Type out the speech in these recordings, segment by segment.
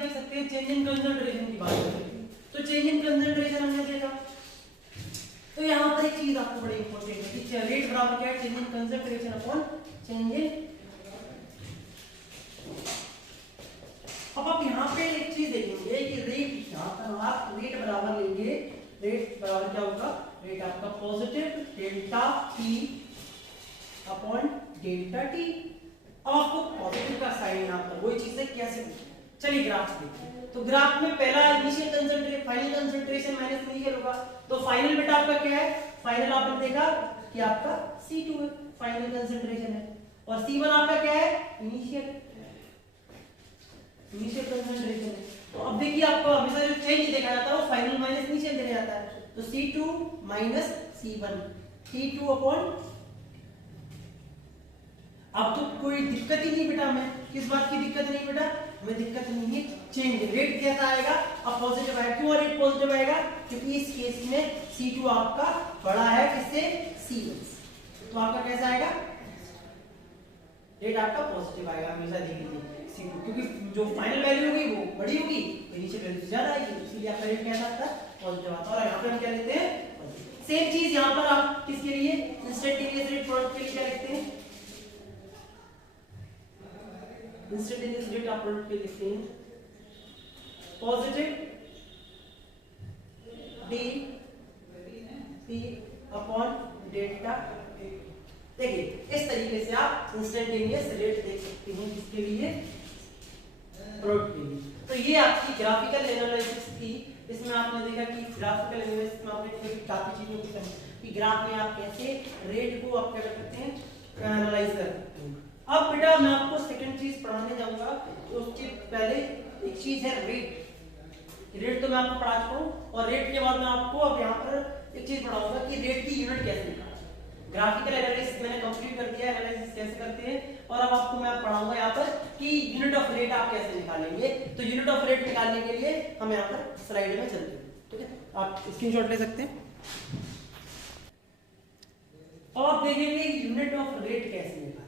देख सकते हैं चेंज इन कंसंट्रेशन की बात करें तो चेंज इन कंसंट्रेशन हमने देखा। तो यहाँ पर एक चीज आपको बड़ी इंपॉर्टेंट है कि रेट बराबर क्या है, change in concentration upon change in. अब आप यहाँ पे एक चीज देखेंगे कि रेट, यहाँ पर आप रेट बराबर लेंगे, रेट बराबर क्या होगा, रेट आपका positive delta T upon delta T. अब आपको पॉजिटिव का साइन यहाँ पर वही चीज है कैसे, चलिए ग्राफ देखिए। तो ग्राफ में पहला initial concentration final concentration minus initial होगा, तो फाइनल बेटा आपका क्या है, फाइनल आपने देखा कि आपका C2 है, फाइनल कंसंट्रेशन है, और C1 आपका क्या है, इनिशियल कंसंट्रेशन है। तो अब देखिए आपको हमेशा जो चेंज देखा जाता है वो फाइनल माइनस इनिशियल देखा जाता है, तो C2 minus C1 T2 upon. अब तो कोई दिक्कत ही नहीं बेटा, हमें किस बात की दिक्कत नहीं बेटा, हमें दिक्कत नहीं है, चेंज रेट कैसा आएगा, अब पॉजिटिव आएगा। क्यों रेट पॉजिटिव आएगा, क्योंकि इस केस में C2 आपका बड़ा है किससे, C1 से, तो आपका कैसा आएगा, रेट आपका पॉजिटिव आएगा हमेशा, देख लीजिए C2, क्योंकि जो फाइनल वैल्यू होगी वो बड़ी होगी, इनिशियल वैल्यू से ज्यादा आएगी, इसलिए आपका रेट कैसा आता है, पॉजिटिव आता है। और यहाँ पे हम क्या लेते हैं, सेम चीज यहाँ पर आप किसके लिए, इंस्टेंटेनियस रेट प्रोडक्ट के लिए क्या लिखते हैं, इंस्टेंटेनियस रेट आप प्रोडक्ट के लिखते हैं positive D P upon delta. देखिए इस तरीके से आप इंस्टेंटेनियस रेट देख सकते हैं किसके लिए, प्रोडक्ट के लिए। तो ये आपकी ग्राफिकल एनालिसिस थी, इसमें आपने देखा कि ग्राफिकल एनालिसिस में आपने काफी चीजें की कि ग्राफ में आप कैसे रेट को आप क्या कर सकते हैं, एनालाइज कर सकते हैं। अब बेटा मैं आपको सेकंड चीज पढ़ाने जाऊंगा, तो उसके पहले एक चीज है रेट। रेट तो मैं आपको पढ़ा चुका हूं, और रेट के बाद मैं आपको अब यहाँ पर एक चीज पढ़ाऊंगा कि रेट की यूनिट कैसे निकालना। ग्राफिकल एनालिसिस मैंने कंप्लीट कर दिया, एनालिसिस कैसे करते हैं, और अब आपको मैं पढ़ाऊंगा यहाँ पर कि यूनिट ऑफ रेट आप कैसे निकालेंगे। तो यूनिट ऑफ रेट निकालने के लिए हम यहाँ पर स्लाइड में चलते हैं, ठीक है, आप स्क्रीनशॉट ले सकते हैं। और आप देखेंगे यूनिट ऑफ रेट कैसे निकालते हैं।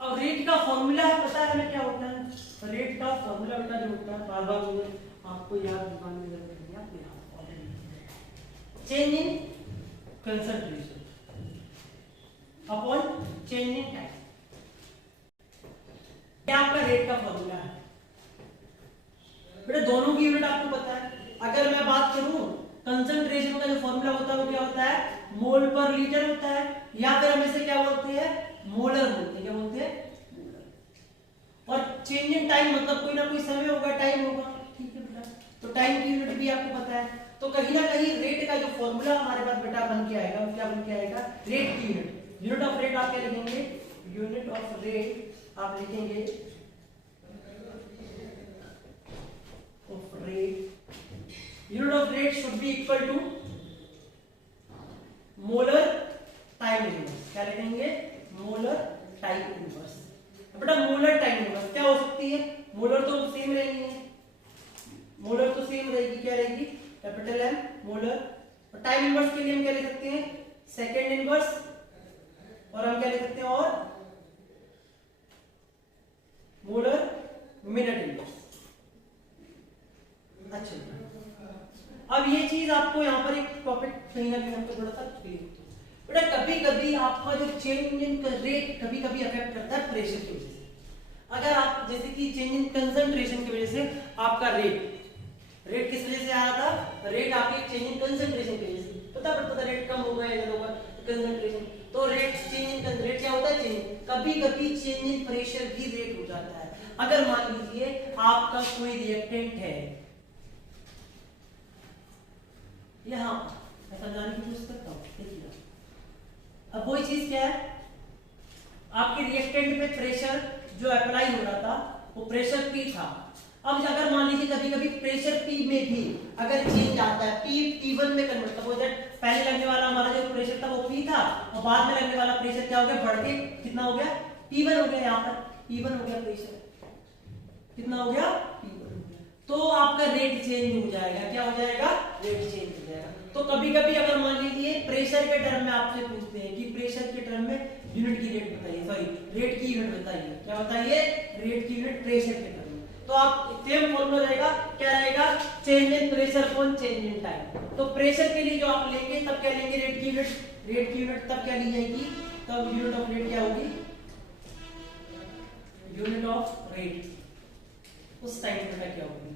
अब रेट का फॉर्मूला पता है हमें क्या होता है, रेट का फॉर्मूला बेटा जो होता है, बार बार मुझे आपको याद दिखाने की जरूरत नहीं है, change in concentration upon change in time, ये आपका रेट का फॉर्मूला है बेटा। दोनों की यूनिट आपको पता है। अगर मैं बात करूं कंसंट्रेशन का जो फॉर्मूला होता है वो क्या होता है, मोल पर लीटर होता है, या फिर हम इसे क्या बोलते हैं, मोलर बोलते हैं, क्या बोलते हैं, मोलर। और चेंज इन टाइम मतलब कोई ना कोई समय होगा, टाइम होगा, ठीक है बेटा, तो टाइम की यूनिट भी आपको पता है। तो कहीं ना कहीं रेट का जो फॉर्मूला हमारे पास बेटा बन के आएगा, वो क्या बन के आएगा, रेट की यूनिट। यूनिट ऑफ रेट आप क्या लिखेंगे, यूनिट ऑफ रेट आप लिखेंगे of rate, unit of rate should be equal to molar time inverse. क्या लिखेंगे, मोलर टाइम इनवर्स। बेटा मोलर टाइम इनवर्स क्या हो सकती है, मोलर तो सेम रहेगी, मोलर तो सेम रहेगी, क्या रहेगी, कैपिटल एम मोलर। और टाइम इनवर्स के लिए हम क्या ले सकते हैं, सेकंड इनवर्स, और हम क्या ले सकते हैं, और मोलर मिनट इनवर्स। अच्छा, अब ये चीज आपको यहाँ पर एक टॉपिक कहीं ना कहीं हमको थोड़ा सा क्लियर होता है बेटा। कभी कभी आपका जो चेंज इन रेट कभी कभी अफेक्ट करता है प्रेशर की वजह से। अगर आप जैसे कि चेंज इन कंसंट्रेशन की वजह से आपका रेट किस वजह से आ रहा था, रेट आपके चेंज इन कंसंट्रेशन की वजह से पता पड़ता था, रेट कम होगा या ज्यादा होगा, कंसंट्रेशन। तो रेट चेंज इन रेट क्या होता है, चेंज। कभी कभी चेंज इन प्रेशर भी रेट हो जाता है। अगर मान लीजिए आपका कोई रिएक्टेंट है यहाँ, मैं समझाने की कोशिश करता हूँ, देखिए अब वही चीज क्या है, आपके रिएक्टेंट पे प्रेशर जो अप्लाई हो रहा था वो प्रेशर P था। अब अगर मान लीजिए कभी कभी प्रेशर P में भी अगर चेंज आता है, P P1 में कन्वर्ट हो जाए, पहले लगने वाला हमारा जो प्रेशर था वो P था, और बाद में लगने वाला प्रेशर क्या हो गया, बढ़ के कितना हो गया, P1 हो गया। यहाँ पर P1 हो गया, प्रेशर कितना हो गया, P1 हो गया। तो आपका रेट चेंज हो जाएगा, क्या हो जाएगा, रेट चेंज हो जाएगा। तो कभी कभी अगर मान लीजिए प्रेशर के टर्म में आपसे पूछते हैं कि प्रेशर के टर्म में यूनिट की रेट बताइए, सॉरी रेट की यूनिट बताइए, क्या बताइए, रेट की यूनिट प्रेशर के टर्म में, तो आप सेम फॉर्मूला रहेगा, क्या रहेगा, change in pressure upon change in time. तो प्रेशर के लिए जो आप लेंगे तब क्या लेंगे, रेट की यूनिट तब क्या ली जाएगी, तब यूनिट ऑफ रेट क्या होगी, यूनिट ऑफ रेट उस टाइम पे क्या होगी,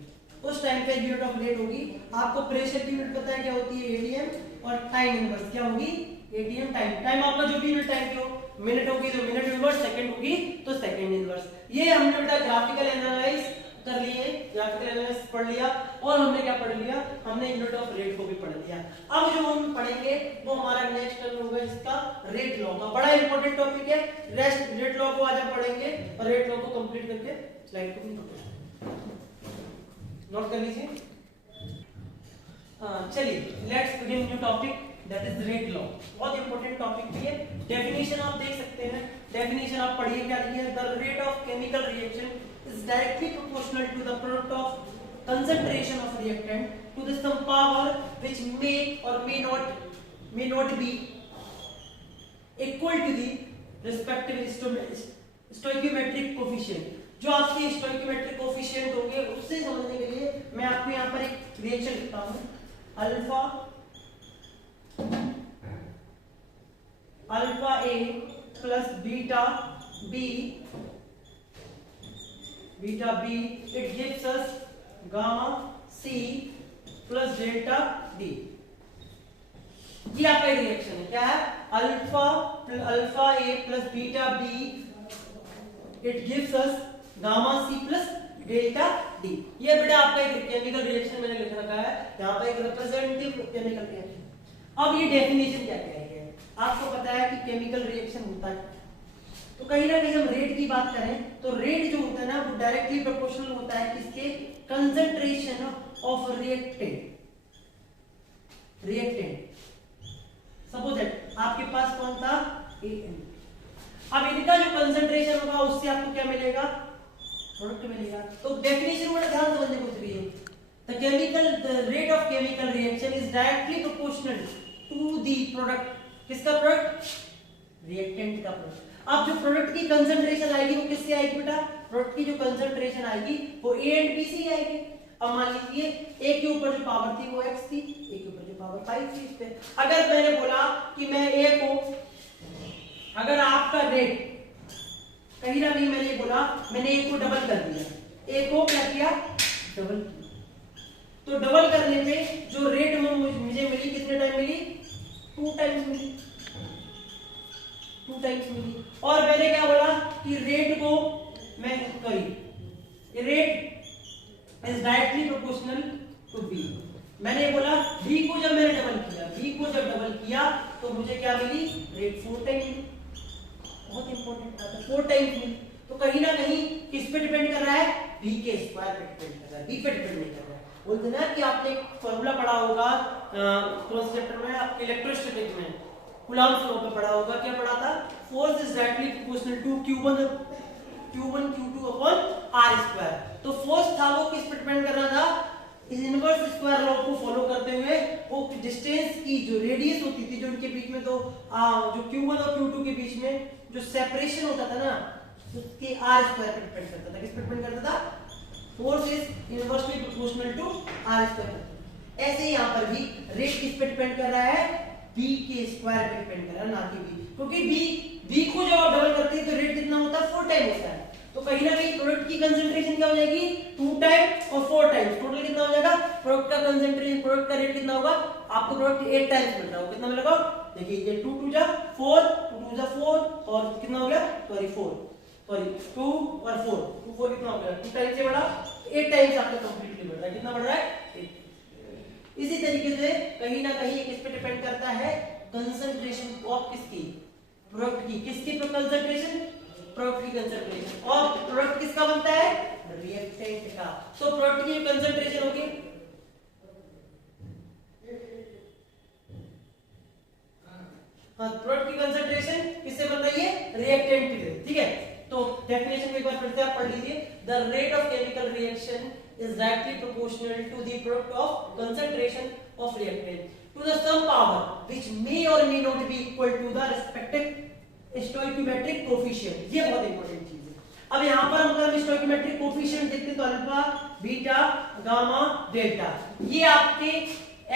उस टाइम पे यूनिट ऑफ रेट होगी। आपको प्रेशर की यूनिट पता है क्या होती है, एटीएम, और टाइम इनवर्स क्या होगी, एटीएम टाइम आपका जो भी यूनिट टाइम की हो, मिनट होगी तो मिनट इनवर्स, सेकंड होगी तो सेकंड इनवर्स। ये हमने बेटा ग्राफिकल एनालाइज कर लिए, ग्राफिकल एनालिसिस पढ़ लिया, और हमने क्या पढ़ लिया, हमने यूनिट ऑफ रेट को भी पढ़ लिया। अब जो हम पढ़ेंगे वो हमारा नेक्स्ट टर्म होगा इसका रेट लॉ का, बड़ा इंपॉर्टेंट टॉपिक है। रेट लॉ को आज हम पढ़ेंगे, और रेट लॉ को कंप्लीट करके स्लाइड को भी नोट कर लीजिए। चलिए let's begin new topic, that is rate law. बहुत इंपॉर्टेंट टॉपिक भी है। डेफिनेशन आप देख सकते हैं, डेफिनेशन आप पढ़िए, क्या लिखी है, the rate of chemical reaction is directly proportional to the product of concentration of reactant to the some power which may or may not be equal to the respective stoichiometric coefficient। जो आपके stoichiometric coefficient होंगे उससे समझने के लिए मैं आपको यहाँ पर एक रिएक्शन लिखता हूँ, alpha A plus beta B, it gives us gamma C plus delta D। ये आपका रिएक्शन है, क्या है, alpha A plus beta B, it gives us gamma C plus delta D। ये बेटा आपका एक केमिकल रिएक्शन मैंने लिख रखा है यहाँ पर, एक रिप्रेजेंटेटिव केमिकल रिएक्शन। अब ये डेफिनेशन क्या है, आपको पता है कि केमिकल रिएक्शन होता है, तो कहीं ना कहीं हम रेट की बात करें तो रेट जो होता है ना वो डायरेक्टली प्रोपोर्शनल होता है किसके, concentration of reactant. Suppose that आपके पास कौन था, AN। अब इनका जो कंसंट्रेशन होगा उससे आपको क्या मिलेगा, प्रोडक्ट मिलेगा। तो डेफिनेशन बड़ा ध्यान समझने को चाहिए, the rate of chemical reaction is directly proportional to the product, किसका प्रोडक्ट, रिएक्टेंट का प्रोडक्ट। अब जो प्रोडक्ट की कंसंट्रेशन आएगी वो किससे आएगी बेटा, प्रोडक्ट की जो कंसंट्रेशन आएगी वो A एंड B से आएगी। अब मान लीजिए A के ऊपर जो पावर थी वो x थी, A के ऊपर जो पावर 5 थी इस पे। अगर मैंने बोला कि मैं A को, अगर आपका रेट कहीं ना कहीं मैंने बोला, मैंने A को डबल कर दिया, A को क्या किया, डबल किया, तो डबल करने पे जो रेट मुझे मिली कितने टाइम मिली, 2 टाइम्स मिली, 2 टाइम्स मिली। और मैंने क्या बोला कि रेट को मैं करी, rate is directly proportional to B। मैंने बोला B को जब मैंने डबल किया, B को जब डबल किया तो मुझे क्या मिली, रेट 4 टाइम्स मिली। बहुत इंपॉर्टेंट था, 4 टाइम्स मिली। तो कहीं ना कहीं किस पे डिपेंड कर रहा है, B के स्क्वायर पे डिपेंड कर रहा है, B पे डिपेंड नहीं कर रहा है। बोलते ना कि आपने एक फॉर्मूला पढ़ा होगा क्लास चैप्टर में, आपके इलेक्ट्रोस्टैटिक में कूलॉम्स लॉ पे पढ़ा होगा, क्या पढ़ा था, force is directly proportional to Q1 Q2 upon R square. तो फोर्स था वो किस पे डिपेंड कर रहा था, इस इनवर्स स्क्वायर लॉ को फॉलो करते हुए वो डिस्टेंस की जो रेडियस होती थी, जो उनके बीच में, तो जो Q1 और Q2 के बीच में जो सेपरेशन होता था ना, उसके R स्क्वायर पे डिपेंड करता था। किस पे डिपेंड करता था, force is inversely proportional to R square. ऐसे ही यहाँ पर भी रेट किस पे डिपेंड कर रहा है, B के स्क्वायर पे डिपेंड कर रहा है, ना कि B, क्योंकि B को जब आप डबल करते हैं तो रेट कितना होता है, 4 टाइम होता है। तो कहीं ना कहीं प्रोडक्ट की कंसंट्रेशन क्या हो जाएगी, 2 टाइम और 4 टाइम, टोटल कितना हो जाएगा, प्रोडक्ट का कंसंट्रेशन, प्रोडक्ट का रेट कितना होगा, आपको प्रोडक्ट 8 टाइम्स मिल रहा होगा, कितना मिलेगा, देखिए ये 2 2 जा 4, 2 2 जा 4, और कितना हो गया, 2 और 4, 2 4 कितना हो गया, 2 टाइम्स से बढ़ा, 8 टाइम्स आपका कंप्लीटली बढ़ रहा है, कितना बढ़ रहा है, 8। इसी तरीके से कहीं ना कहीं किस पे डिपेंड करता है, कंसंट्रेशन ऑफ किसकी, प्रोडक्ट की, किसकी कंसंट्रेशन, प्रोडक्ट की कंसंट्रेशन। और प्रोडक्ट किसका बनता है, रिएक्टेंट का। तो प्रोडक्ट की कंसंट्रेशन होगी, हाँ, प्रोडक्ट की कंसंट्रेशन किससे बन रही है, रिएक्टेंट के, ठीक है। तो डेफिनेशन को एक बार फिर से आप पढ़ लीजिए, the rate of chemical reaction is directly proportional to the product of concentration of reactant to the some power which may or may not be equal to the respective stoichiometric coefficient। ये बहुत important चीज है। अब यहाँ पर हम stoichiometric coefficient देखते हैं तो अल्फा, बीटा, गामा, डेल्टा, ये आपके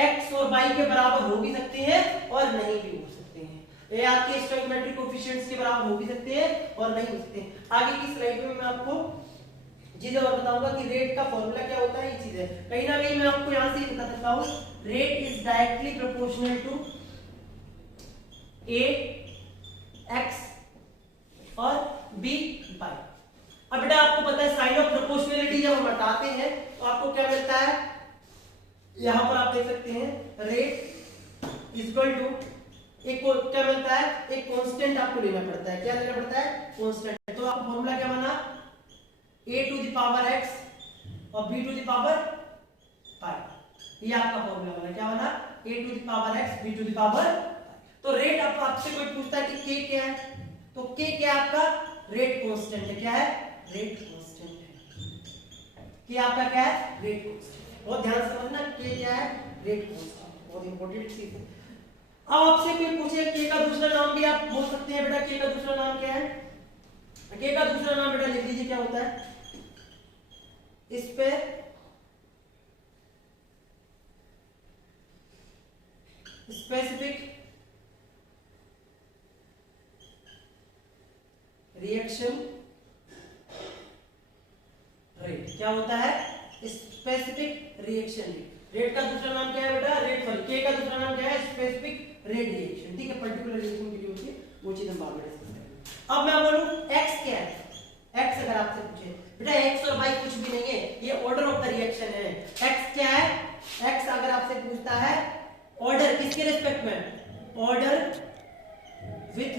x और y के बराबर हो भी सकते हैं और नहीं भी हो सकते हैं। ये आपके स्टोइकियोमेट्रिक कोफिशिएंट्स के बराबर हो भी सकते हैं और नहीं हो सकते हैं। आगे की स्लाइड में मैं आपको चीजें और बताऊंगा कि रेट का फॉर्मूला क्या होता है, ये चीज है। कहीं ना कहीं मैं आपको यहाँ से बता सकता हूँ, rate is directly proportional to a x और b y। अब बेटा आपको पता है साइन ऑफ प्रोपोर्शनलिटी जब हम हटाते हैं तो आपको क्या मिलता है, यहां पर आप देख सकते हैं रेट इक्वल टू एक क्या मिलता है, एक कांस्टेंट आपको लेना पड़ता है। क्या लेना पड़ता है, कांस्टेंट। तो आपको फॉर्मूला क्या बना, a to the power x और b to the power y, ये आपका फॉर्मूला बना। क्या बना, a to the power x b to the power. तो रेट अब आपसे कोई पूछता है कि k क्या है, तो k क्या है आपका, रेट कांस्टेंट है। क्या है, रेट कांस्टेंट है। कि आपका क्या है, रेट कांस्टेंट। बहुत ध्यान से समझना, k क्या है, रेट कांस्टेंट, बहुत इंपॉर्टेंट चीज है। अब आपसे कोई पूछे k का दूसरा नाम भी आप बोल सकते हैं बेटा, k का दूसरा नाम क्या है, k का दूसरा नाम बेटा लिख लीजिए क्या होता है, इस पे स्पेसिफिक रिएक्शन रेट। क्या होता है, स्पेसिफिक रिएक्शन रेट। रेट का दूसरा नाम क्या है बेटा, रेट, सॉरी के का दूसरा नाम क्या है, स्पेसिफिक रेट रिएक्शन। ठीक है, पर्टिकुलर रिएक्शन के लिए होती है वो चीज हम बाद में डिस्कस करेंगे। अब मैं बोलूं x क्या है, x अगर आपसे पूछे बेटा x और y कुछ भी नहीं है, ये ऑर्डर ऑफ द रिएक्शन है। x क्या है, x अगर आपसे पूछता है ऑर्डर किसके रिस्पेक्ट में, order with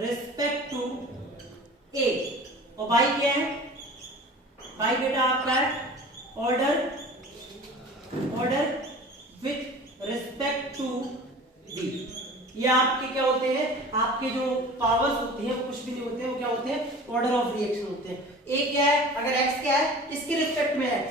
respect to a, और y क्या है, y बेटा आपका है order with respect to b। ये आपके क्या होते हैं, आपके जो पावर्स होती हैं वो कुछ भी नहीं होते हैं, वो क्या होते हैं, ऑर्डर ऑफ रिएक्शन होते हैं। a क्या है, अगर x क्या है, किसके रिस्पेक्ट में है, x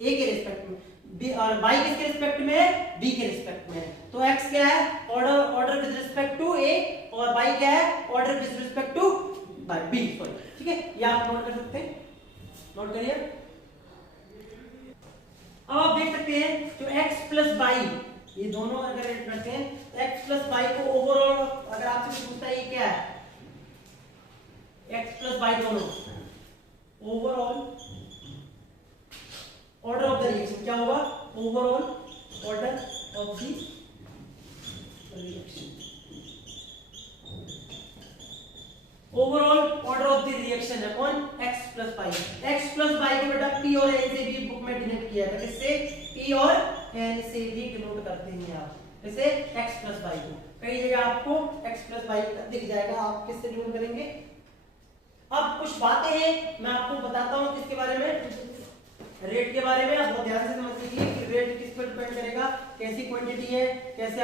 a के रिस्पेक्ट में, b और y किसके रिस्पेक्ट में है, b के रिस्पेक्ट में है। तो x क्या है, order with respect to a, और y क्या है, order with respect to b, sorry. ठीक है, ये आप नोट कर सकते हैं, नोट करिए। अब आप देख सकते हैं जो x प्लस y, ये दोनों अगर ऐड करते हैं तो x प्लस y को ओवरऑल अगर आपसे पूछता है ये क्या है, x प्लस y दोनों overall order of the reaction क्या होगा, overall order of the reaction, overall order of the reaction है कौन, x plus y। x plus y को बेटा p और n से भी बुक में डिनोट किया था, किससे, p और n से भी डिनोट करते हैं आप, जैसे x प्लस y को कई जगह आपको x प्लस y दिख जाएगा, आप किससे डिनोट करेंगे। अब कुछ बातें हैं मैं आपको बताता हूं किसके बारे में, रेट के बारे में। आप बहुत ध्यान से समझ लीजिए कि रेट किस पर डिपेंड करेगा, कैसी क्वांटिटी है, कैसे